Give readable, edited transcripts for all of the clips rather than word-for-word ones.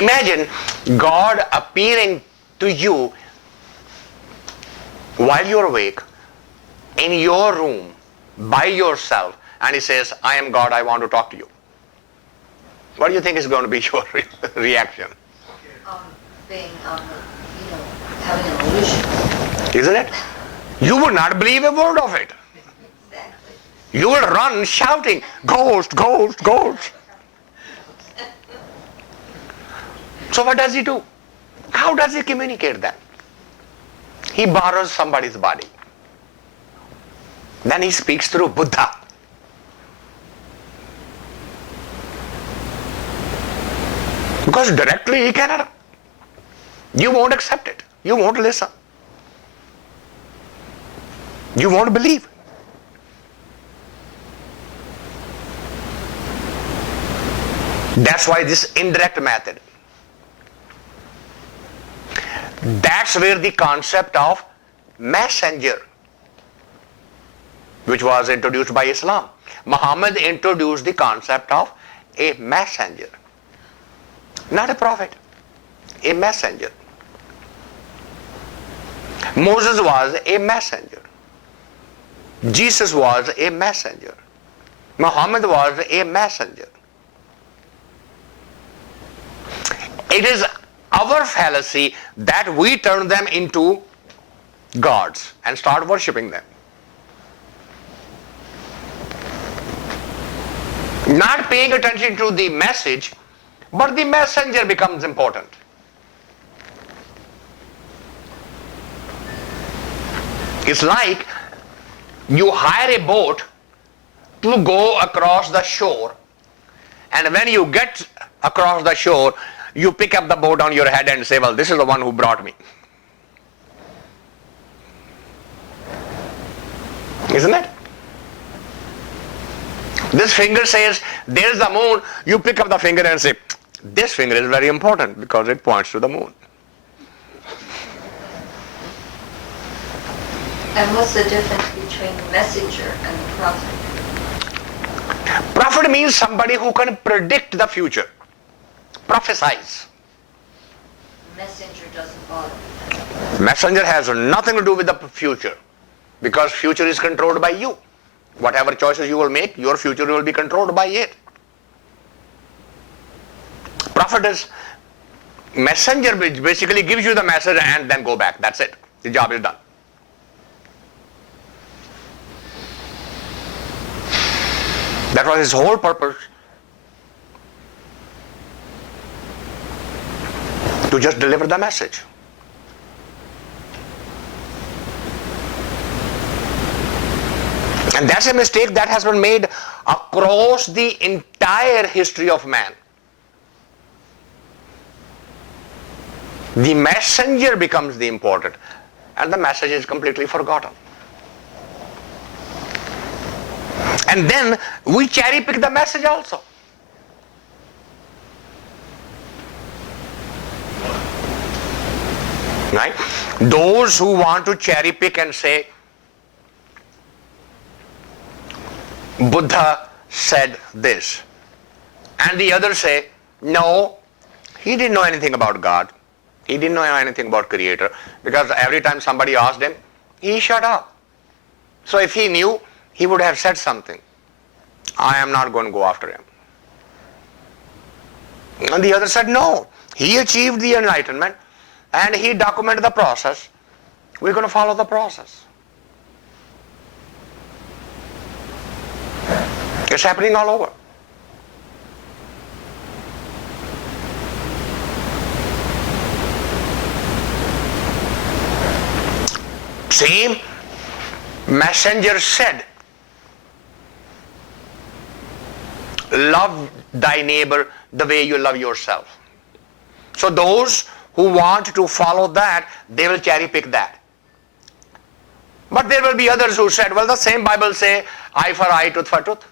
Imagine God appearing to you while you're awake, in your room, by yourself, and he says, I am God, I want to talk to you. What do you think is going to be your reaction? Having an illusion. Isn't it? You would not believe a word of it. Exactly. You will run shouting, ghost, ghost, ghost. So what does he do? How does he communicate that? He borrows somebody's body. Then he speaks through Buddha. Because directly he cannot. You won't accept it. You won't listen. You won't believe. That's why this indirect method. That's where the concept of messenger, which was introduced by Islam. Muhammad introduced the concept of a messenger. Not a prophet, a messenger. Moses was a messenger. Jesus was a messenger. Muhammad was a messenger. It is our fallacy that we turn them into gods and start worshipping them. Not paying attention to the message, but the messenger becomes important. It's like you hire a boat to go across the shore, and when you get across the shore, you pick up the boat on your head and say, well, this is the one who brought me. Isn't it? This finger says, there's the moon. You pick up the finger and say, this finger is very important because it points to the moon. And what's the difference between messenger and prophet? Prophet means somebody who can predict the future. Prophesize. Messenger doesn't bother. Messenger has nothing to do with the future, because future is controlled by you. Whatever choices you will make, your future will be controlled by it. Prophet is messenger, which basically gives you the message and then go back. That's it. The job is done. That was his whole purpose. To just deliver the message. And that's a mistake that has been made across the entire history of man. The messenger becomes the important, and the message is completely forgotten. And then we cherry pick the message also. Right? Those who want to cherry pick and say, Buddha said this, and the others say, no, he didn't know anything about God. He didn't know anything about Creator, because every time somebody asked him, he shut up. So if he knew, he would have said something. I am not going to go after him. And the other said, no, he achieved the enlightenment and he documented the process. We're going to follow the process. It's happening all over. Same messenger said, love thy neighbor the way you love yourself. So those who want to follow that, they will cherry pick that. But there will be others who said, well, the same Bible say, eye for eye, tooth for tooth.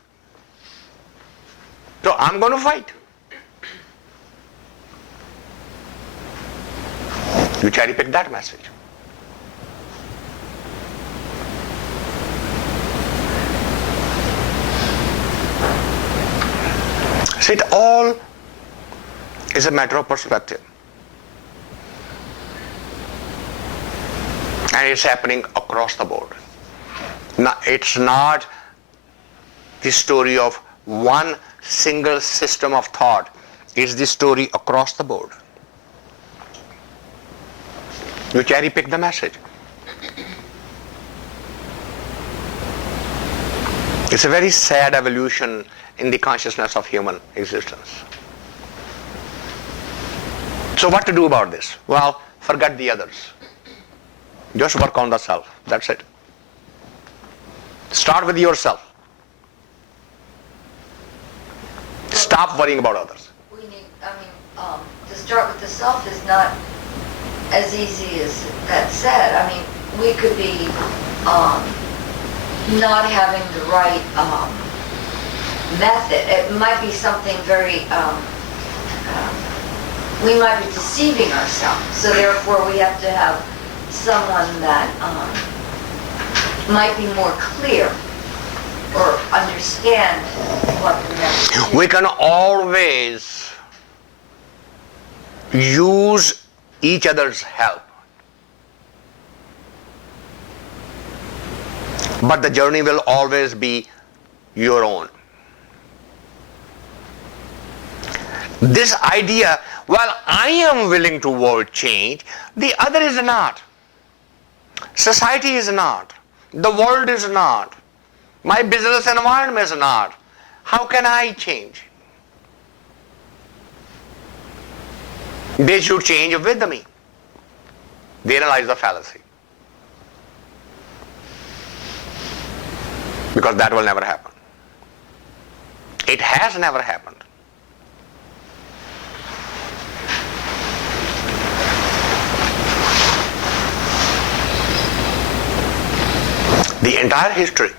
So I'm going to fight. You cherry pick that message. So it all It's a matter of perspective. And it's happening across the board. Now, it's not the story of one single system of thought. It's the story across the board. You cherry pick the message. It's a very sad evolution in the consciousness of human existence. So what to do about this? Well, forget the others. Just work on the self. That's it. Start with yourself. Stop worrying about others. To start with the self is not as easy as that said. I mean, we could be not having the right method. It might be something very, we might be deceiving ourselves. So therefore we have to have someone that might be more clear or understand what the message is. We can always use each other's help. But the journey will always be your own. This idea, well, I am willing to world change, the other is not. Society is not. The world is not. My business environment is not. How can I change? They should change with me. Therein lies the fallacy. Because that will never happen. It has never happened. The entire history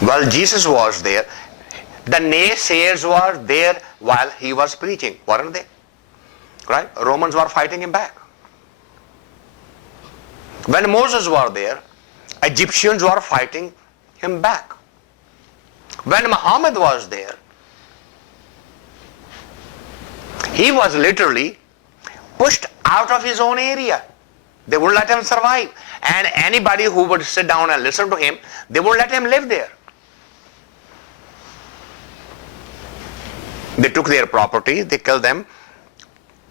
while Jesus was there, the naysayers were there while he was preaching, weren't they? Right? Romans were fighting him back. When Moses was there, Egyptians were fighting him back. When Muhammad was there, he was literally pushed out of his own area. They would let him survive. And anybody who would sit down and listen to him, they would let him live there. They took their property, they killed them,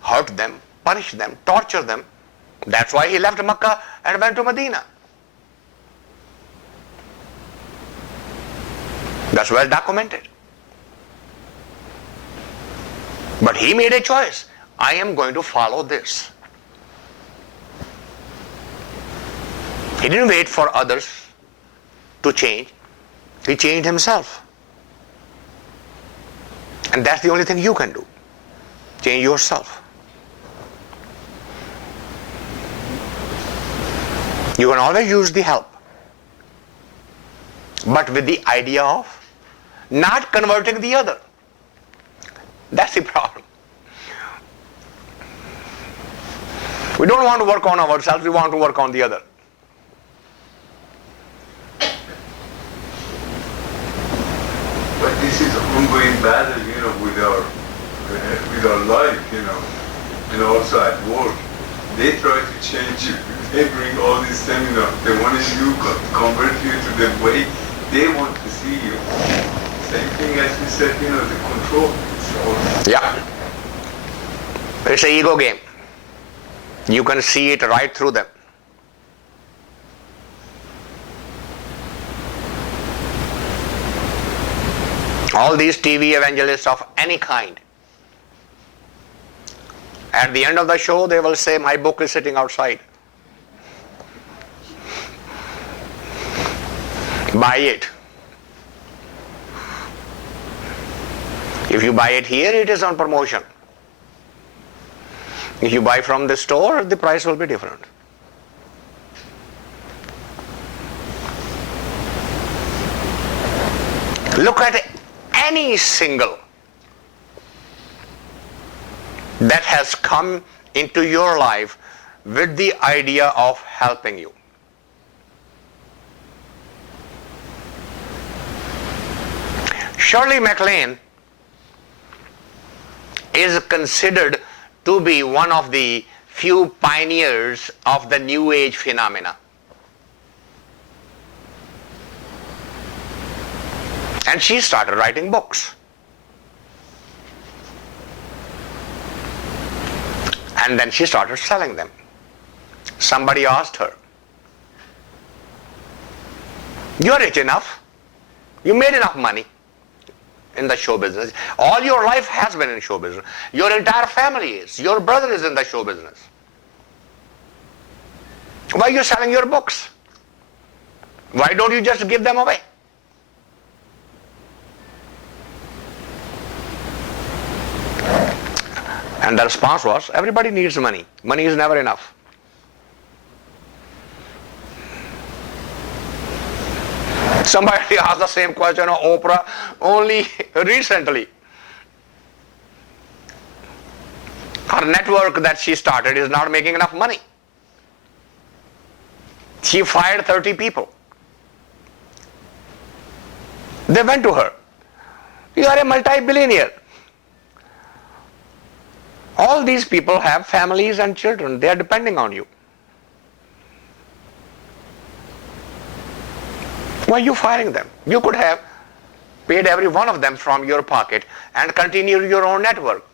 hurt them, punished them, tortured them. That's why he left Mecca and went to Medina. That's well documented. But he made a choice. I am going to follow this. He didn't wait for others to change. He changed himself. And that's the only thing you can do. Change yourself. You can always use the help. But with the idea of not converting the other. That's the problem. We don't want to work on ourselves, we want to work on the other. But this is ongoing battle, with our life, and also at work. They try to change you. They bring all these seminars. They want you to convert you to the way they want to see you. Same thing as we said, the control. Yeah. It's an ego game. You can see it right through them. All these TV evangelists of any kind, at the end of the show they will say, my book is sitting outside. Buy it. If you buy it here, it is on promotion. If you buy from the store, the price will be different. Look at any single that has come into your life with the idea of helping you. Shirley MacLaine is considered to be one of the few pioneers of the New Age phenomena. And she started writing books. And then she started selling them. Somebody asked her, "You're rich enough. You made enough money in the show business. All your life has been in show business. Your entire family is. Your brother is in the show business. Why are you selling your books? Why don't you just give them away?" And the response was, everybody needs money. Money is never enough. Somebody asked the same question of Oprah only recently. Her network that she started is not making enough money. She fired 30 people. They went to her. "You are a multi-billionaire. All these people have families and children. They are depending on you. Why are you firing them? You could have paid every one of them from your pocket and continued your own network."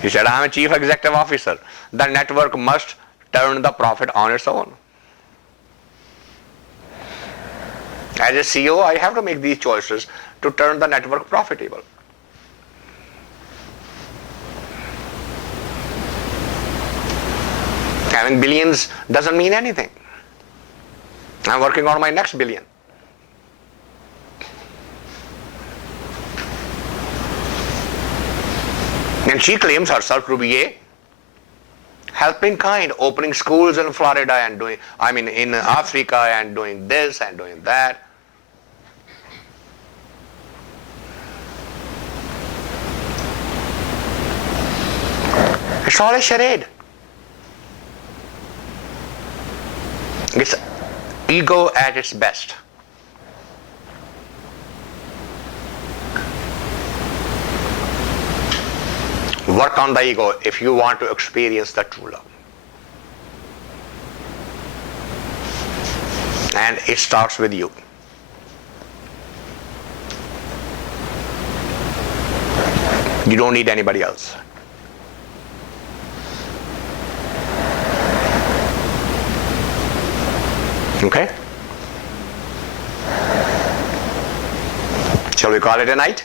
He said, "I am a chief executive officer. The network must turn the profit on its own. As a CEO, I have to make these choices to turn the network profitable." Having billions doesn't mean anything. I'm working on my next billion. And she claims herself to be a helping kind, opening schools in Florida and in Africa and doing this and doing that. It's all a charade. It's ego at its best. Work on the ego if you want to experience the true love. And it starts with you. You don't need anybody else. Okay? Shall we call it a night?